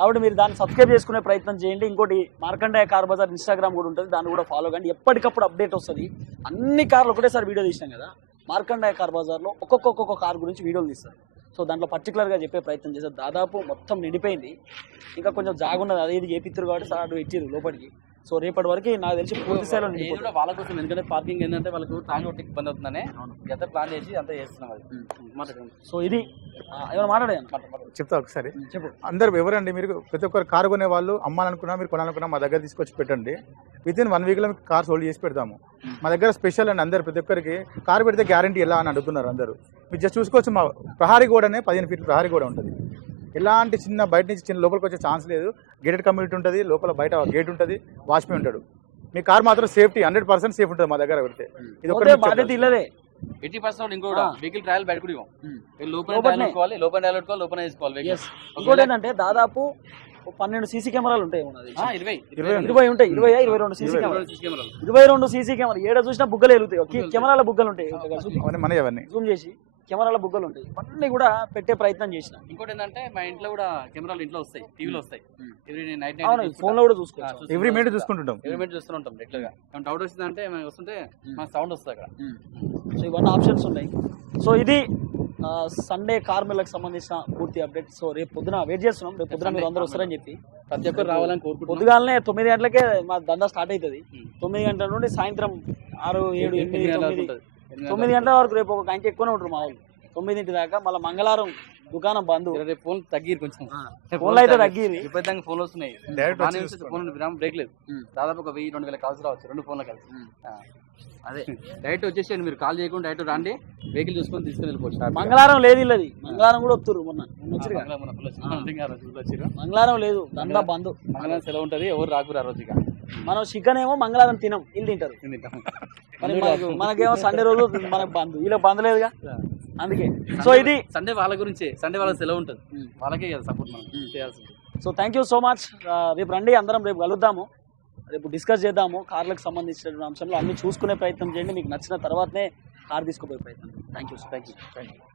కాబట్టి మీరు దాన్ని సబ్స్క్రైబ్ చేసుకునే ప్రయత్నం చేయండి. ఇంకోటి మార్కండేయ కార్ బజార్ ఇన్స్టాగ్రామ్ కూడా ఉంటుంది. దాన్ని కూడా ఫాలో కండి. ఎప్పటికప్పుడు అప్డేట్ వస్తుంది. అన్ని కార్లు ఒకటేసారి వీడియో తీసినాం కదా. మార్కండేయ కార్ బజార్లో ఒక్కొక్క ఒక్కొక్క కార్ గురించి వీడియోలు తీస్తారు. సో దాంట్లో పర్టికులర్గా చెప్పే ప్రయత్నం చేశారు. దాదాపు మొత్తం నిండిపోయింది. ఇంకా కొంచెం జాగున్నది. అది ఇది చేపిస్తారు కాబట్టి సార్ అటు ఇచ్చారు లోపలికి. సో రేపటి వరకు నాకు తెలిసి పూర్తి స్థాయిలో కూడా వాళ్ళ కోసం ఎందుకంటే పార్కింగ్ ఏంటంటే వాళ్ళకు ట్రాన్స్పోర్ట్ ఇబ్బంది అవుతుందని ఎంత ప్లాన్ చేసి అంతా చేస్తున్నాం అది. మాట్లాడండి సో ఇది ఏమైనా మాట్లాడాను చెప్తా ఒకసారి. చెప్పు. అందరు ఎవరండి మీరు? ప్రతి ఒక్కరు కారు కొనే వాళ్ళు అమ్మాలనుకున్నా మీరు కొనాలనుకున్నా మా దగ్గర తీసుకొచ్చి పెట్టండి. విత్ ఇన్ వన్ వీక్లో మీకు కార్ సోల్డ్ చేసి పెడతాము. మా దగ్గర స్పెషల్ అండి అందరు ప్రతి ఒక్కరికి. కార్ పెడితే గ్యారంటీ ఎలా అని అడుగుతున్నారు అందరూ. మీరు జస్ట్ చూసుకోవచ్చు మా ప్రహారీ గోడనే పదిహేను ఫీట్ ప్రహారీ గోడ ఉంటుంది. ఎలాంటి చిన్న బయట నుంచి చిన్న లోపలికి వచ్చే ఛాన్స్ లేదు. గేటెడ్ కమ్యూనిటీ ఉంటుంది లోపల బయట గేట్ ఉంటుంది వాచ్మెన్ ఉంటాడు. మీ కార్ మాత్రం సేఫ్టీ హండ్రెడ్ పర్సెంట్ సేఫ్ ఉంటుంది మా దగ్గర పెడితే ఇది ఒకటి బాధ్యత ఇల్లదే. ఎయిటీ పర్సెంట్ ఇంకోటి. వెహికల్ ట్రయల్ బయట కూడా లోపల లోపలనే. ట్రయల్ పెట్టుకోవాలి లోపల ట్రయల్ పెట్టుకోవాలి లోపల వేసుకోవాలి వెహికల్ ఎస్ ఇంకోటి ఏంటంటే దాదాపు పన్నెండు సీసీ కెమెరాలు ఉంటాయి ఇరవై. ఇరవై ఉంటాయి. ఇరవై ఇరవై రెండు సీసీ ఇరవై కెమెరాలు. సీసీ కెమెరాలు. ఇరవై రెండు సీసీ కెమెరా ఏడ చూసినా బుగ్గలు వెలుగుతాయి ఓకే కెమెరాల బుగ్గలు ఉంటాయి. అవన్నీ మన అవన్నీ. జూమ్ చేసి. కెమెరాల బుగ్గలు ఉంటాయి ఇవన్నీ కూడా పెట్టే ప్రయత్నం చేసిన. ఇంకోటి ఏంటంటే మా ఇంట్లో కూడా కెమెరాలు ఇంట్లో వస్తాయి టీవీలో వస్తాయి. ఇవి నైట్ అవును నైట్ ఫోన్లో కూడా చూసుకోవచ్చు. ఎవ్రీ మినిట్ చూసుకుంటుంటాం. ఎవ్రీ మినిట్ చూస్తూ ఉంటాం రెగ్యులర్గా. ఏమైనా డౌట్ వచ్చిందంటే మనకి వస్తుంటే మనకు సౌండ్ వస్తుంది అక్కడ. సో ఇవన్నీ ఆప్షన్స్ ఉన్నాయి. సో ఇది సండే కార్మికులకు సంబంధించిన పూర్తి అప్డేట్ సో రేపు పొద్దున వెయిట్ చేస్తున్నాం. రేపు పొద్దున మీరు అందరూ వస్తారని చెప్పి. ప్రతి ఒక్కరు రావాలని కోరుకుంటున్నాం. పొద్దుగాలనే తొమ్మిది గంటలకే మా దందా స్టార్ట్ అవుతుంది. తొమ్మిది గంటల నుండి సాయంత్రం ఆరు ఏడు ఎనిమిది ఎనిమిది గంటల తొమ్మిది గంటల వరకు రేపు ఒక గంట ఎక్కువనే ఉంటారు మా వాళ్ళు తొమ్మిదింటి దాకా మళ్ళీ మంగళవారం దుకాణం బంద్. రేపు ఫోన్ తగ్గిరు కొంచెం. ఫోన్లో అయితే తగ్గిరి. విపరీతంగా ఫోన్లు వస్తున్నాయి. ఫోన్ విరామం బ్రేక్ లేదు. దాదాపు ఒక వెయ్యి రెండు వేల కాల్స్ రావచ్చు. రెండు ఫోన్ల కలిసి. అదే. డైరెక్ట్ వచ్చేసి మీరు కాల్ చేయకుండా డైరెక్ట్ రండి. వెహికల్ చూసుకొని తీసుకుని వెళ్ళిపోవచ్చు. మంగళవారం లేదు ఇల్లది మంగళవారం కూడా వస్తురు మొన్న. మంగళవారం లేదు. దందా బంద్. మంగళవారం సెలవు ఉంటది. ఎవరు రాకురు ఆ రోజు ఇక. మనం చికెన్ ఏమో మంగళవారం తినం ఇల్లు తింటారు. మనకేమో సండే రోజు మనకు బంద్ వీళ్ళకి బంద్ లేదుగా? అందుకే. సో ఇది సండే వాళ్ళ గురించే. సండే వాళ్ళకి సెలవు ఉంటుంది. వాళ్ళకే కదా సపోర్ట్ మనం చేయాల్సింది. So thank you so much రేపు రండి అందరం రేపు కలుద్దాము. రేపు డిస్కస్ చేద్దాము కార్లకు సంబంధించిన అంశంలో. అన్ని చూసుకునే ప్రయత్నం చేయండి. మీకు నచ్చిన తర్వాతనే కార్ తీసుకుపోయే ప్రయత్నం. Thank you thank you thank you